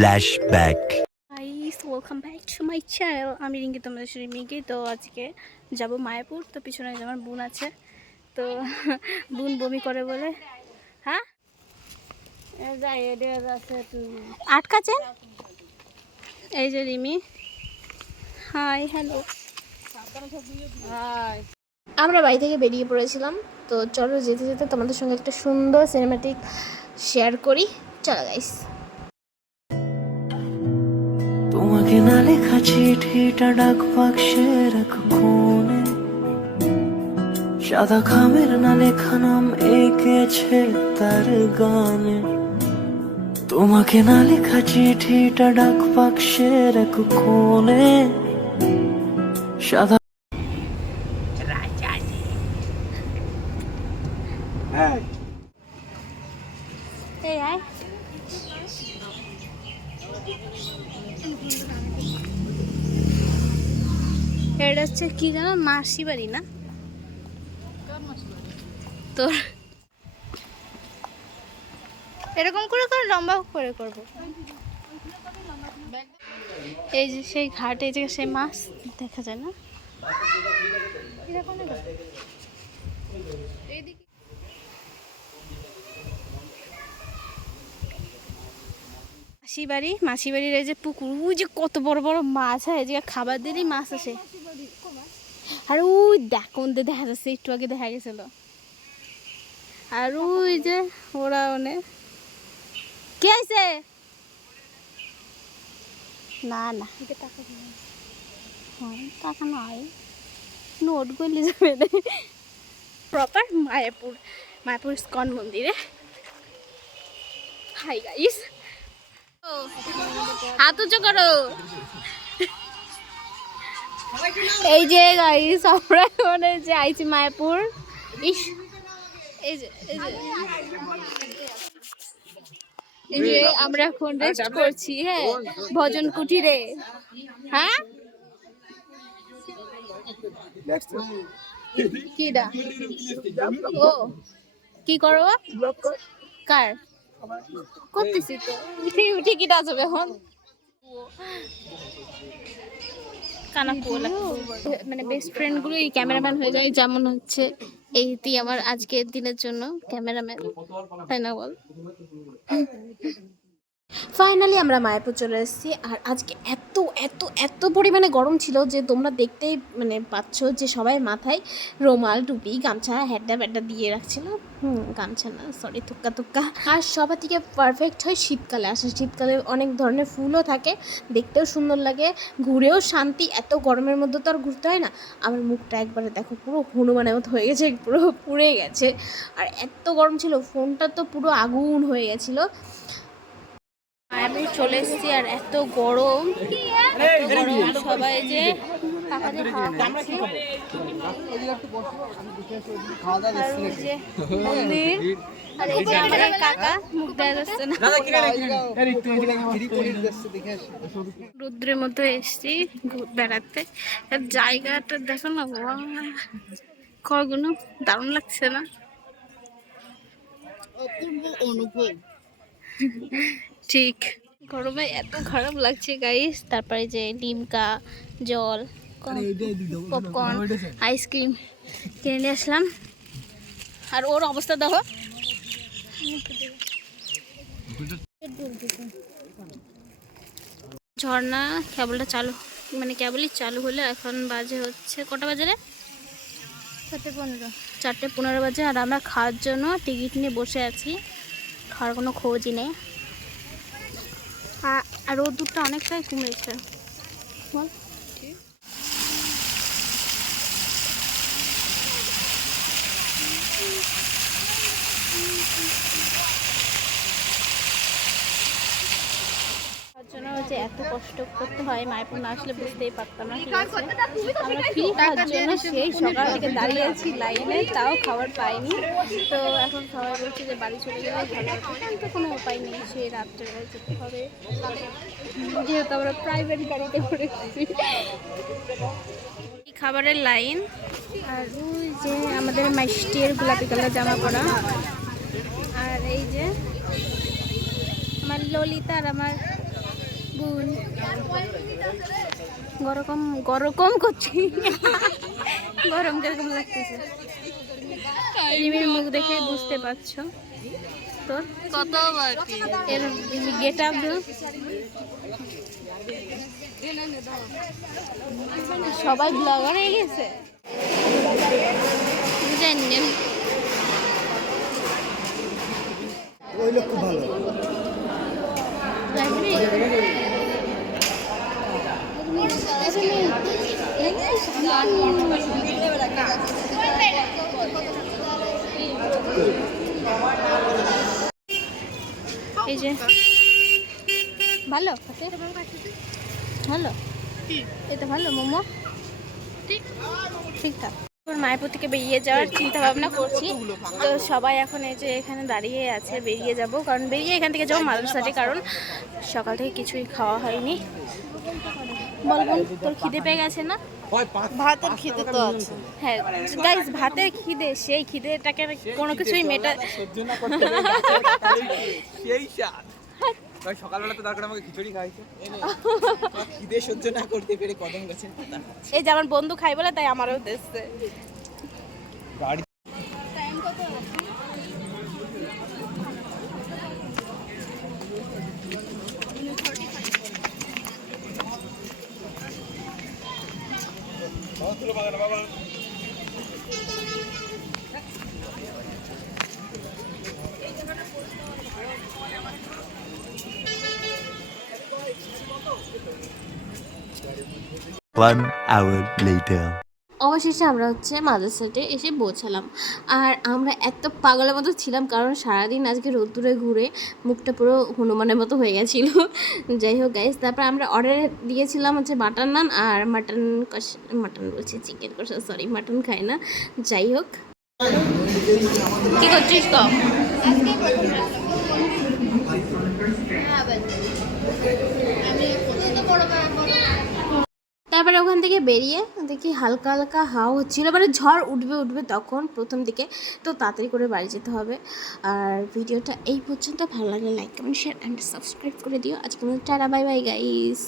Flashback. Guys welcome back to my channel. আমি রিঙ্কি, তোমাদের সাথে রিঙ্কি। তো আজকে যাব মায়াপুর। তো পিছনে আমার বোন আছে, তো বোন বমি করে বলে হ্যাঁ আটকাছেন। এই যে রিমি, হাই হ্যালো। আমরা বাড়ি থেকে বেরিয়ে পড়েছিলাম, তো চলো যেতে যেতে তোমাদের সঙ্গে একটা সুন্দর সিনেম্যাটিক শেয়ার করি। চলো গাইস। তোমাকে না লেখা চিঠিটা ডাক বাক্সে রাখো কোণে, সাদা খামের না লেখা নাম এঁকেছে তার গানে। তোমাকে না লেখা চিঠিটা ডাক বাক্সে রাখো কোণে, সাদা এই আয়। এটা হচ্ছে কি জানো, মাসি বাড়ি না তোর? এরকম করে করে লম্বা করে করবো। এই যে সেই ঘাট, এই যে সেই মাছ দেখা যায় না। মাসি বাড়ির এই যে পুকুর, ওই যে কত বড় বড় মাছ হয়, এই যে খাবার দিলেই মাছ আসে। আর ওই দেখুন দেখা যাচ্ছে, একটু আগে দেখা গেছিল। আর ওই যে ওরা অনেক কে আছে না না টাকা নয়, নোট করলে যাবে না। প্রপার মায়াপুর, মায়াপুর ইস্কন মন্দিরে। হাই গাইস, হাত উঁচু করো। এই যে গাইস, আমরা এখন যে আইছি মায়াপুর। ইস এই যে এই যে আমরা এখন রেস্ট করছি, হ্যাঁ, ভজন কুটিরে। হ্যাঁ কিডা ও কি করো কার করতেছি তো, উঠে কিটা যাবে এখন মানে বেস্ট ফ্রেন্ড গুলো এই ক্যামেরাম্যান হয়ে যায়, যেমন হচ্ছে এইটি আমার আজকের দিনের জন্য ক্যামেরাম্যান, তাই না বল? ফাইনালি আমরা মায়াপুর চলে এসেছি। আর আজকে এত এত এত পরিমাণে গরম ছিল যে তোমরা দেখতেই মানে পাচ্ছ যে সবাই মাথায় রুমাল, টুপি, গামছা, হ্যাডা ব্যাডা দিয়ে রাখছিল। গামছা না, সরি, তুক্কা তুক্কা। আর সবার থেকে পারফেক্ট হয় শীতকালে আসা। শীতকালে অনেক ধরনের ফুলও থাকে, দেখতেও সুন্দর লাগে, ঘুরেও শান্তি। এত গরমের মধ্যে তো আর ঘুরতে হয় না। আমার মুখটা একবারে দেখো, পুরো হনুমানের মতো হয়ে গেছে, পুরো পুড়ে গেছে। আর এত গরম ছিল, ফোনটা তো পুরো আগুন হয়ে গেছিলো। আমি চলে এসেছি, আর এত গরম, সবাই যে মন্দির। আর এই যে আমার এই কাকা, মুখ দেখা যাচ্ছে না, রুদ্রের মতো এসছি বেড়াতে। জায়গাটা দেখো না, কগুলো দারুণ লাগছে না? ঠিক, গরমে এত খারাপ লাগছে গাইস। তারপরে যে লিমকা, জল, পপকর্ন, আইসক্রিম কিনে নিয়ে আসলাম। আর ওর অবস্থা দেখো, ঝর্ণা কেবলটা চালু, মানে কেবলই চালু হলে। এখন বাজে হচ্ছে কটা বাজে রে? 4:15 বাজে। আর আমরা খাওয়ার জন্য টিকিট নিয়ে বসে আছি, খাওয়ার কোনো খোঁজই নেই। আর ও দুধটা অনেকটাই কমেছে বল। জন্য যে এত কষ্ট করতে হয়, মায়াপুর না আসলে বুঝতেই পারতাম না। ঠিক আছে, আমরা ফ্রি খাওয়ার জন্য সেই সকাল থেকে দাঁড়িয়ে আছি লাইনে, তাও খাবার পাইনি। তো এখন সবাই বলছে যে বাড়ি চলে গেলে ভালো হতো, কিন্তু কোনো উপায় নেই, সেই রাত্রেবেলায় যেতে হবে, যেহেতু আমরা প্রাইভেট গাড়িতে ঘুরেছি। খাবারের লাইন। আর ওই যে আমাদের মাইস্টির গোলাপি কালার জামা পরা। আর এই যে আমার ললিতা আর আমার বোন গরম গরম করছি গরম কিরকম লাগতেছে রিমির মুখ দেখে বুঝতে পারছো তোর কত বাকি এর গেট আপ সবাই ব্লগার হয়ে গেছে জানি ওই লোক খুব ভালো এই যে ভালো খেতে ভালো এই তো ভালো মোমো ঠিকঠাক মায়াপুর থেকে বেরিয়ে যাওয়ার চিন্তা ভাবনা করছি তো সবাই এখন এই যে এখানে দাঁড়িয়ে আছে বেরিয়ে যাব কারণ বেরিয়ে এখান থেকে যাবো মাদ্রাসাতে কারণ সকাল থেকে কিছুই খাওয়া হয়নি বলবো তোর খিদে পেয়ে গেছে না ভাতের খিদে তো আছে হ্যাঁ গাইস ভাতের খিদে সেই খিদেটাকে কোনো কিছুই মেটা সেই স্বাদ ভাই সকালবেলা তো দরকার আমাকে খিচুড়ি খাইছে খিদে সহ্য না করতে পেরে কদম গাছের পাতা এই যে আমার বন্ধু খাই বলে তাই আমারও দিচ্ছে গাড়ি One hour later. অবশেষে আমরা হচ্ছে মাদ্রাসাতে এসে পৌঁছালাম আর আমরা এত পাগলের মতো ছিলাম কারণ সারাদিন আজকে রোদ্দুরে ঘুরে মুখটা পুরো হনুমানের মতো হয়ে গেছিলো যাই হোক গাইস তারপর আমরা অর্ডার দিয়েছিলাম হচ্ছে বাটার নান আর মাটন বলছি চিকেন কষা সরি মাটন খাই না যাই হোক কি করছিস তো তারপরে ওখান থেকে বেরিয়ে দেখি হালকা হালকা হাওয়া হচ্ছিলো মানে ঝড় উঠবে তখন প্রথম দিকে তো তাড়াতাড়ি করে বাড়ি যেতে হবে আর ভিডিওটা এই পর্যন্ত ভালো লাগলে like comment share and subscribe করে দিও আজকে টাটা বাই বাই গাইস।